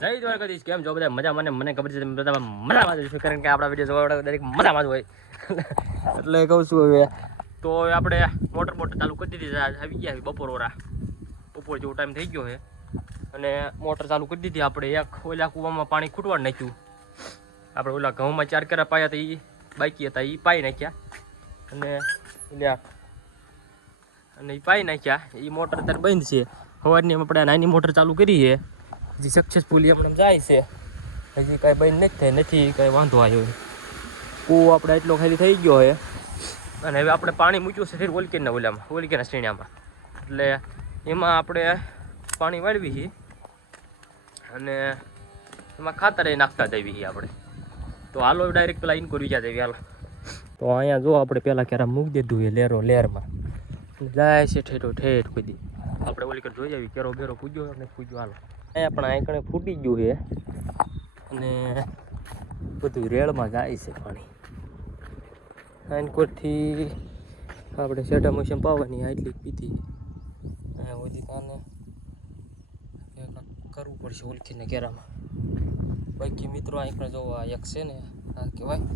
જય દ્વારકાધીશ, કેમ છો બધા? મજામાં? મને ખબર છે તમે બધા મજામાં જ છો, કારણ કે આપણા વિડીયો જોવા દરેક મજામાં જ હોય. એટલે કહું છું હવે તો આપણે મોટર ચાલુ કરી દીધી. આવી ગયા બપોર જેવો ટાઈમ થઈ ગયો છે અને મોટર ચાલુ કરી દીધી. આપણે એક ઓલા કૂવામાં પાણી ખૂટવા નાખ્યું. આપણે ઓલા ઘઉંમાં 4 કેરા પાયા હતા, એ બાકી હતા, એ પાઈ નાખ્યા અને એ પાઈ નાખ્યા. એ મોટર અત્યારે બંધ છે. સવારની આપણે નાની મોટર ચાલુ કરી છે, હજી સક્સેસફુલી આપણે જાય છે. હજી કાંઈ બંધ નથી થાય, નથી કાંઈ વાંધો આવ્યો. કૂવો આપણે એટલો ખાલી થઈ ગયો છે અને હવે આપણે પાણી મૂક્યું છે ઓલિકેના શ્રેણીમાં. એટલે એમાં આપણે પાણી વાળવી છીએ અને એમાં ખાતર નાખતા જઈએ છીએ આપણે. તો હાલો ડાયરેક્ટ પેલા ઇન્કુરી જ્યાં જઈએ હાલો. તો અહીંયા જો આપણે પહેલાં ક્યારે મૂકી દીધું એ લેરમાં જાય છે ઠેઠ બધી. આપણે ઓલી કર જોઈ આવી કેરો બેરો પૂજ્યો અને પૂજ્યો હાલો. અહીંયા પણ આંકણે ફૂટી ગયું છે અને બધું રેળમાં જાય છે પાણી. આનકોરથી આપણે શેઢા મોસમ પાવાની આટલી પીધી. અહીંયા બધી કાને કરવું પડશે ઓળખીને કેરામાં. બાકી મિત્રો આંકણે જોવા એક છે ને, આ કહેવાય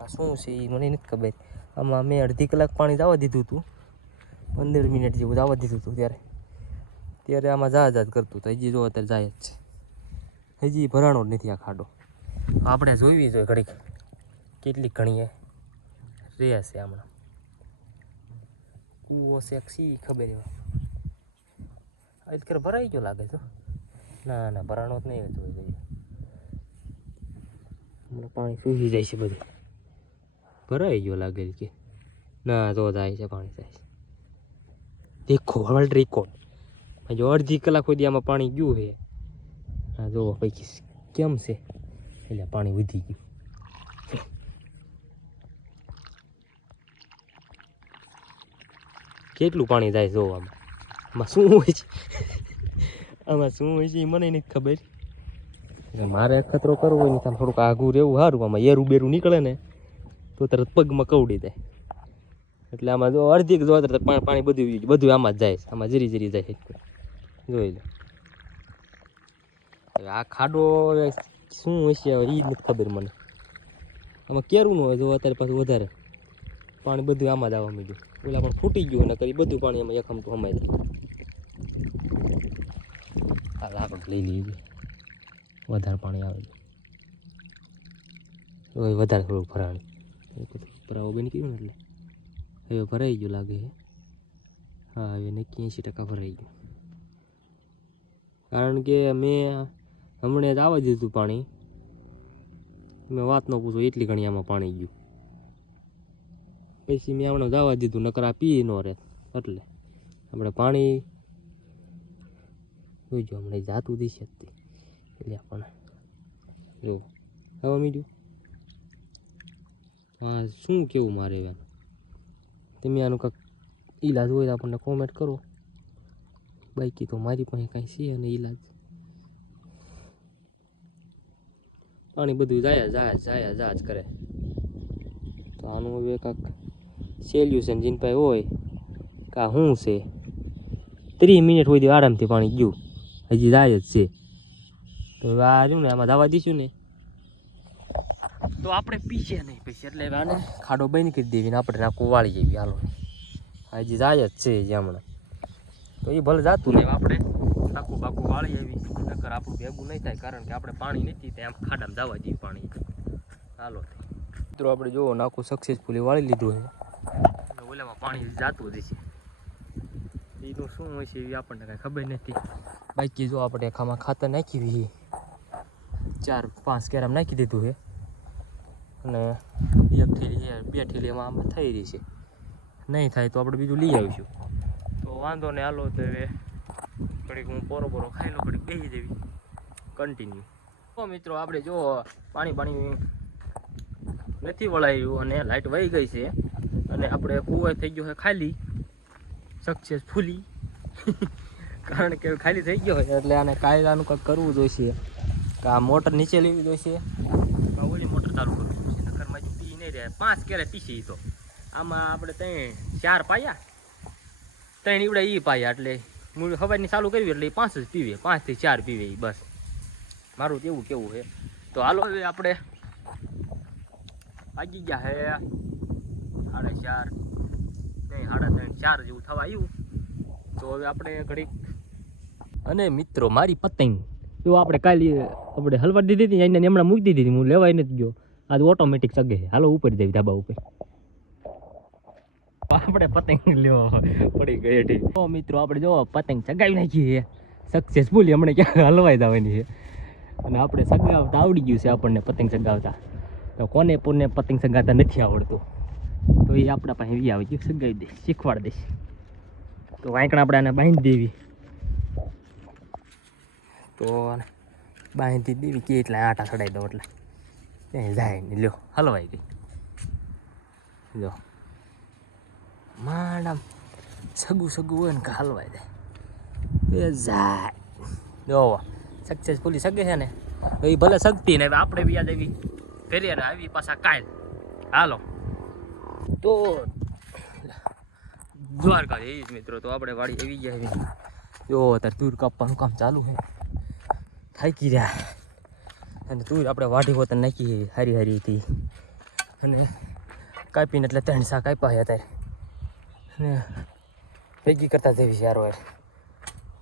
આ શું છે એ મને નથી ખબર. આમાં મેં અડધી કલાક પાણી જવા દીધું હતું, 15 મિનિટ જેવું જવા દીધું હતું. ત્યારે આમાં જા કરતું હતું. હજી જો અત્યારે જાય જ છે, હજી ભરાણો જ નથી આ ખાડો. આપણે જોઈવી જોઈએ ઘડીક કેટલી ઘણી રહે છે હમણાં. કૂવો છે સી ખબર એવા અત્યારે ભરાઈ ગયો લાગે છે. ના ભરાણો જ નહીં હતું. હમણાં પાણી સૂકી જાય છે, બધું ભરાઈ ગયો લાગે કે ના. તો જાય છે પાણી, જાય છે. દેખો વર્લ્ડ રેકોર્ડ. જો અડધી કલાક સુધી આમાં પાણી ગયું છે. હા જો પૈકી કેમ છે, એટલે પાણી વધી ગયું. કેટલું પાણી જાય જોવામાં. આમાં શું હોય છે, આમાં શું હોય છે એ મને નથી ખબર. મારે ખતરો કરવો હોય ને ત્યાં થોડુંક આઘું રહેવું સારું. આમાં એરું બેરું નીકળે ને તો તરત પગમાં કવડી જાય. એટલે આમાં જો અડધી જો પાણી બધું આમાં જ જાય છે. આમાં જરી જાય છે, જોઈ લો. આ ખાડો શું હશે એ નથી ખબર મને. આમાં કેરું ન હોય જો અત્યારે પાછું વધારે પાણી બધું આમાં જ આવવા માંડ્યું. ઓલા પણ ફૂટી ગયું ને કરી બધું પાણી એમાં એકમતું હમાઈ જાય. આ લાકડ લઈ લીધી, વધારે પાણી આવે છે. વધારે થોડુંક ભરાણી ભરાવો બેન કીધું ને એટલે હવે ભરાઈ ગયું લાગે છે. હા હવે 80% ભરાઈ ગયું. કારણ કે મેં હમણાં જ આવવા દીધું પાણી. મેં વાત ન પૂછો એટલી ઘણી આમાં પાણી ગયું. પછી મેં હમણાં જવા દીધું, નકર આ પી ન રહે. એટલે આપણે પાણી જોઈજો હમણાં જાતું દિશે એટલે પણ જો આવવા મીડ્યું. હા શું કેવું મારે એમ, તમે આનું કાંઈક ઈલાજ હોય તો આપણને કોમેન્ટ કરો. બાકી તો મારી પાસે કાંઈ છે અને ઈલાજ. પાણી બધું જાય જ કરે. તો આનું હવે કાંઈક સોલ્યુશન જેની પાસે હોય કાં શું છે. 30 મિનિટ સુધી આરામથી પાણી ગયું, હજી જાય જ છે. તો આ રહ્યું ને આમાં દવા દઈશું ને તો આપણે પીછે નહીં પછી. એટલે આને ખાડો બંધ કરી દેવી ને આપણે નાખું વાળી જઈએ. હાલો હજી જાય જ છે હમણાં. તો એ ભલે જાતું ને આપણે નાખું બાકું વાળી આવી. નકર આપણું ભેગું નહીં થાય, કારણ કે આપણે પાણી નથી ત્યાં ખાડામાં જવા દઈએ પાણી. હાલો મિત્રો આપણે જો નાખું સક્સેસફુલી વાળી લીધું છે. ઓલામાં પાણી જાતું જ છે. એનું શું હોય છે એ આપણને કાંઈ ખબર નથી. બાકી જો આપણે આમાં ખાતર નાખી દઈએ, 4-5 કેરામ નાખી દીધું છે અને 1 થેલી 2 થેલી એમાં આમાં થઈ રહી છે. નહીં થાય તો આપણે બીજું લઈ આવીશું. તો વાંધો ને હાલો. તો હવે ઘડીક હું પોરો ખાઈ લો, ઘડીક બેસી દેવી કન્ટિન્યુ. તો મિત્રો આપણે જો પાણી નથી વળાયું અને લાઇટ વહી ગઈ છે અને આપણે કૂવો થઈ ગયો છે ખાલી સક્સેસફુલી. કારણ કે ખાલી થઈ ગયો હોય એટલે આને કાયદાનું કંઈક કરવું જોઈશે. કે આ મોટર નીચે લેવી જોઈશે, ઓલી મોટર ચાલુ કરવી જોઈશે. નકરમાં જ પી નહીં રહે. 5 કેરે પીસી તો આમાં આપણે 4 પાયા 3 ઈવડા પાયા એટલે સવારની ચાલુ કરવી એટલે 5 જ પીવે, 5 થી 4 પીવે બસ. મારું તેવું કેવું છે. તો હાલો હવે આપણે વાગી ગયા હે 4:30 નહીં 3:30 4 જેવું થવા આવ્યું. તો હવે આપણે ઘડીક અને મિત્રો મારી પતંગ તો આપણે કાલે આપણે હલવા દીધી હતી એને હમણાં મૂકી દીધી હતી, હું લેવાય નથી ગયો. આજ ઓટોમેટિક સગે છે. હાલો ઉપર જઈ ધાબા ઉપર આપણે પતંગ લેવા પડી ગઈ હતી. તો મિત્રો આપણે જો પતંગ ચગાવી નાખી છે સક્સેસફુલી. હમણાં ક્યાં હલવાઈ જવાની છે અને આપણે સગાવતા આવડી ગયું છે આપણને પતંગ ચગાવતા. તો કોને પોને પતંગ ચગાવતા નથી આવડતું તો એ આપણા પાસે એવી આવી ગયું સગાવી દઈશ, શીખવાડ દઈશ. તો વાંકણા આપણે આને બાંધી દેવી. તો બાંધી દેવી કે એટલે આટા ચડાવી દો એટલે ત્યાં જાય ને લ્યો હલવાઈ ગઈ. જો માંડ સગું સગું હોય ને કે હલવાઈ જાય એ જાય. જો સક્સેસફુલી સગે છે ને તો એ ભલે સગતી ને હવે આપણે બી યાદ આવી કરીએ ને આવી પાછા કાલ. હાલો તો દ્વારકા એ જ મિત્રો. તો આપણે વાડી આવી ગયા. જો અત્યારે તૂર કાપવાનું કામ ચાલુ છે. થાકી રહ્યા અને તૂર આપણે વાઢી હોત નાખી હારી હારી હતી અને કાપીને એટલે 3 શાક કાપ્યા અત્યારે અને ભેગી કરતા જેવી યાર હોય.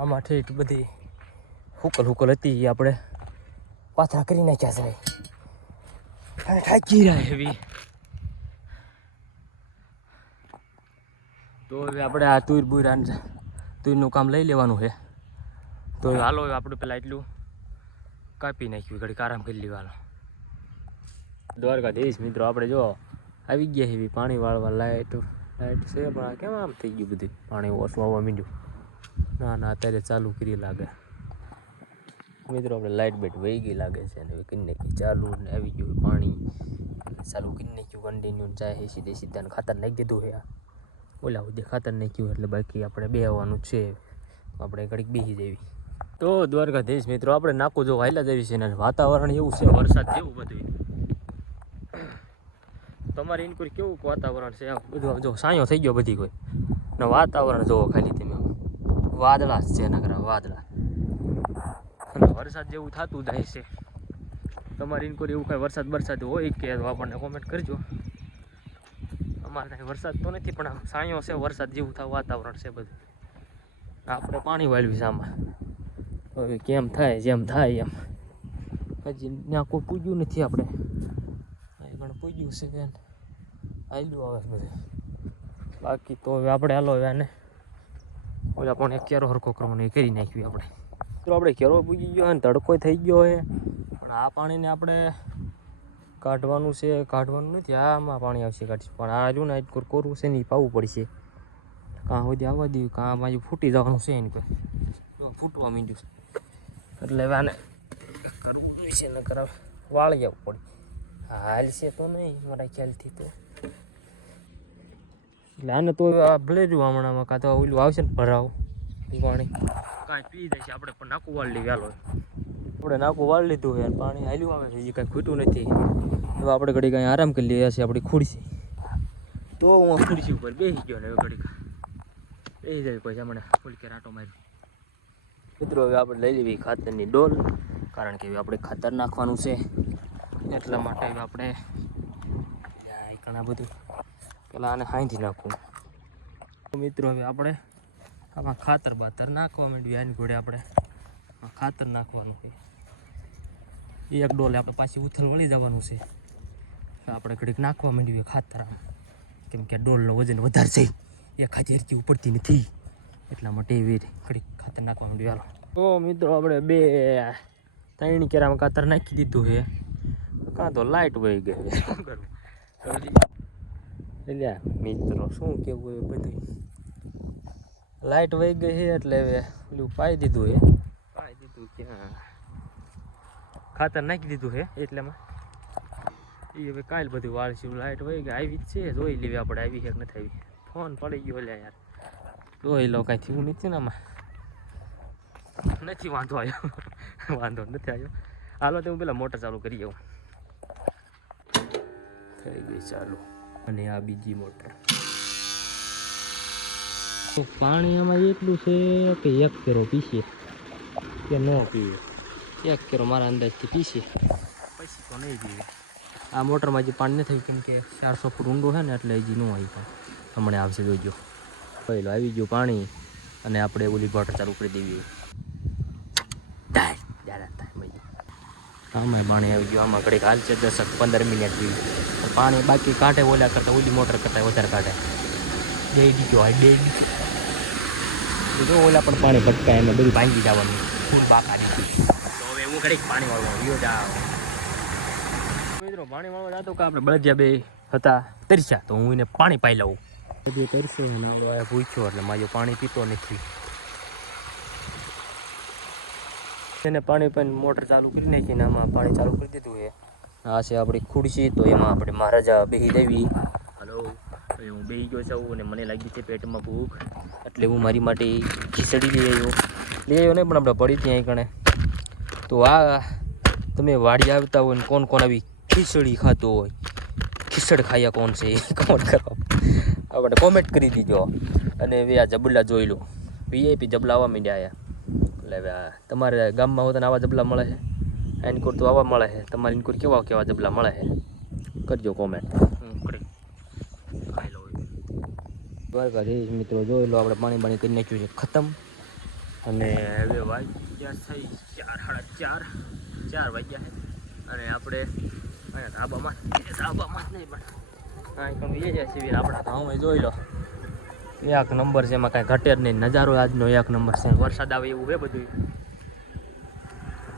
આમાં ઠેઠ બધી હુકલ હતી એ આપણે પાથરા કરી નાખ્યા છે અને થાકી રહ્યા એવી. તો હવે આપણે આ તુરનું કામ લઈ લેવાનું છે. તો હાલો આપણે પેલા એટલું કાપી નાખ્યું, ઘડીક આરામ કરી લેવાનો. દ્વારકાધીશ મિત્રો આપણે જો આવી ગયા એવી પાણી વાળવા. લાઇટ છે પણ આ કેમ આમ થઈ ગયું બધું, પાણી ઓછું આવવા માંડ્યું. ના અત્યારે ચાલુ કરી લાગે મિત્રો. આપણે લાઇટ બેટ વહી ગઈ લાગે છે અને કરી નાખી ચાલુ ને આવી ગયું પાણી ચાલુ કરી નાખ્યું કન્ટિન્યુ. ચાય સીધા ખાતર નાખી દીધું છે. ઓલા સુધી ખાતર નાખ્યું એટલે બાકી આપણે બેહવાનું છે. આપણે ઘડીક બેસી જવી. તો દ્વારકાધીશ મિત્રો આપણે નાખું જો હાઈલા જવી છે ને વાતાવરણ એવું છે વરસાદ જેવું બધું. તમારે ઇનકુર કેવું વાતાવરણ છે બધું જો સાયો થઈ ગયો બધી કોઈ ને વાતાવરણ જોવો ખાલી તમે વાદળા જ છે નકરા વાદળા અને વરસાદ જેવું થતું જાય છે. તમારે ઇનકુર એવું કાંઈ વરસાદ હોય કે આપણને કોમેન્ટ કરજો. અમારે કાંઈ વરસાદ તો નથી પણ આમ સાયો છે વરસાદ જેવું થાય વાતાવરણ છે બધું. આપણે પાણી વાળવી છે આમાં. હવે કેમ થાય જેમ થાય એમ. હજી ત્યાં કોઈ પૂજ્યું નથી આપણે અહીં પણ પૂજ્યું છે કે આયલું આવે બધું. બાકી તો હવે આપણે હાલો હવે આને ઓલા પણ એક કેરો હરખો કરવાનો એ કરી નાખ્યું આપણે. તો આપણે કેરો પૂજી ગયો અને તડકો થઈ ગયો હોય પણ આ પાણીને આપણે કાઢવાનું છે. કાઢવાનું નથી આમાં પાણી આવશે કાઢશે પણ આ રહ્યું ને કોરું છે ને એ પાવું પડશે. કાં સુધી આવવા દઉં કાં બાજુ ફૂટી જવાનું છે એને કોઈ ફૂટવા માંડ્યું છે એટલે હવે આને કરવું છે ને કરાવ વાળી આવવું પડે. હાલ છે તો નહીં મારા ખ્યાલથી તો એટલે આને તો ભલે રહ્યું હમણાંમાં કાં તો ઓલું આવશે ને ભરાવ પાણી કાંઈ પી જાય છે. આપણે પણ નાકું વાળી લેવી. હાલો આપણે નાકું વાળી લીધું યાર પાણી હાલ્યું આવે છે એ કાંઈ ખૂટું નથી. હવે આપણે ઘડી કાંઈ આરામ કરી લઈએ છીએ આપણી ખુરશી. તો હું ખુરશી ઉપર બેસી ગયો ને હવે ઘડીક બેસી જાય પછી હમણાં ફૂલકે રાટો માર્યો. મિત્રો હવે આપણે લઈ લેવી ખાતરની ડોલ કારણ કે હવે આપણે ખાતર નાખવાનું છે એટલા માટે હવે આપણે ઘણા બધું પેલા આને હાંધી નાખવું. મિત્રો હવે આપણે આમાં ખાતર બાતર નાખવા માંડ્યું. આની ઘોડે આપણે ખાતર નાખવાનું છે. એક ડોલે આપણે પાછી ઉથલ વળી જવાનું છે. આપણે ઘડીક નાખવા માંડ્યું ખાતર આમાં કેમ કે ડોલનું વજન વધારે છે એક હાથી હરકી ઉપડતી નથી એટલા માટે એવી ઘડીક ખાતર નાખવા માંડ્યું. હાલો તો મિત્રો આપણે 2-3 કેરામાં ખાતર નાખી દીધું છે. કાં તો લાઇટ વહી ગઈ શું કરવું એટલે મિત્રો શું કેવું એ બધું લાઇટ વહી ગઈ છે એટલે હવે પેલું પાઈ દીધું ક્યાં ખાતર નાખી દીધું છે એટલેમાં એ હવે કાલ બધું વાળશું. લાઇટ વહી ગઈ આવી જ છે જોઈ લેવી આપણે આવી છે કે નથી આવી. ફોન પડી ગયો લે યાર જોઈ લો કાંઈ થયું નથી ને આમાં નથી વાંધો આવ્યો વાંધો નથી આવ્યો. હાલો તો હું પેલા મોટર ચાલુ કરી આવું. થઈ ગઈ ચાલુ અને આ બીજી મોટર. પાણી આમાં એટલું છે કે એક ફેરો પીશે કે ન પીવે એક કિલો મારા અંદાજથી પીસી પછી તો નહીં પીવે. આ મોટરમાં હજી પાણી નથી કેમ કે 400 ફૂટ ઊંડું છે ને એટલે હજી ન આવી પણ હમણાં આવશે જોઈજો. પહેલો આવી ગયું પાણી અને આપણે ઓલી મોટર ચાલુ કરી દેવી. આમાં પાણી આવી ગયું. આમાં ઘડીક હાલ છે 10-15 મિનિટ જેવી પાણી બાકી કાઢે ઓલા કરતાં ઓલી મોટર કરતાં વધારે કાઢે. બે ડીજો હોય બે જો ઓલા પણ પાણી ભટકાય એમાં બધું ભાંગી જવાનું ફૂલ બાકાની. તો હવે હું ઘડીક પાણી વાળવા વિયો જાવ. મિત્રો પાણી વાળવા જતો કે આપણે બળદિયા બે હતા તરસ્યા તો હું એને પાણી પાઈ લઉં. બધી તરસે પૂછ્યો એટલે માજો પાણી પીતો નથી. એને પાણી પાઈને મોટર ચાલુ કરી નાખીને આમાં પાણી ચાલુ કરી દીધું છે. આ છે આપણી ખુરશી તો એમાં આપણે મહારાજા બેસી દેવી. હલો હું બેસી ગયો છું અને મને લાગી છે પેટમાં ભૂખ એટલે હું મારી માટે ખીચડી લઈ આવ્યો નહીં પણ આપણે પડી ત્યાં કણે. તો આ તમે વાડી આવતા હોય ને કોણ કોણ આવી ખીચડી ખાતો હોય ખીચડ ખાયા કોણ છે એ કમેન્ટ કરો. આપણે કોમેન્ટ કરી દીજો. અને હવે આ જબલા જોઈ લો વીઆઈપી જબલા આવવા માંડ્યા. એટલે હવે તમારે ગામમાં હોય તો આવા જબલા મળે છે. એનકોર તો આવા મળે છે. તમારે એનકોર કેવા કેવા જબલા મળે છે કરજો કોમેન્ટ. ખાઈ લો દ્વારકાધીશ મિત્રો જોઈ લો આપણે પાણી બાણી કરી નાખ્યું છે ખતમ. અને હવે વાગ્યા થઈ 4 વાગ્યા છે અને આપણે ધાબામાં જ નહીં પણ હા પણ એ જાય છે આપણા ગામમાં જોઈ લો એક નંબર છે. એમાં કાંઈ ઘટે જ નહીં. નજારો આજનો એક નંબર છે. વરસાદ આવે એવું છે બધું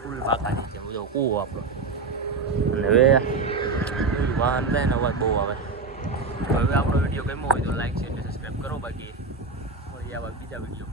ફૂલ બાકાની છે બધો કૂવો આપણો. અને હવે વાહન થાય ને અવાજ બહુ આવે. હવે આપણો વિડીયો ગમ્યો હોય તો લાઈક શેર અને સબસ્ક્રાઈબ કરો. બાકી આવા બીજા વિડીયો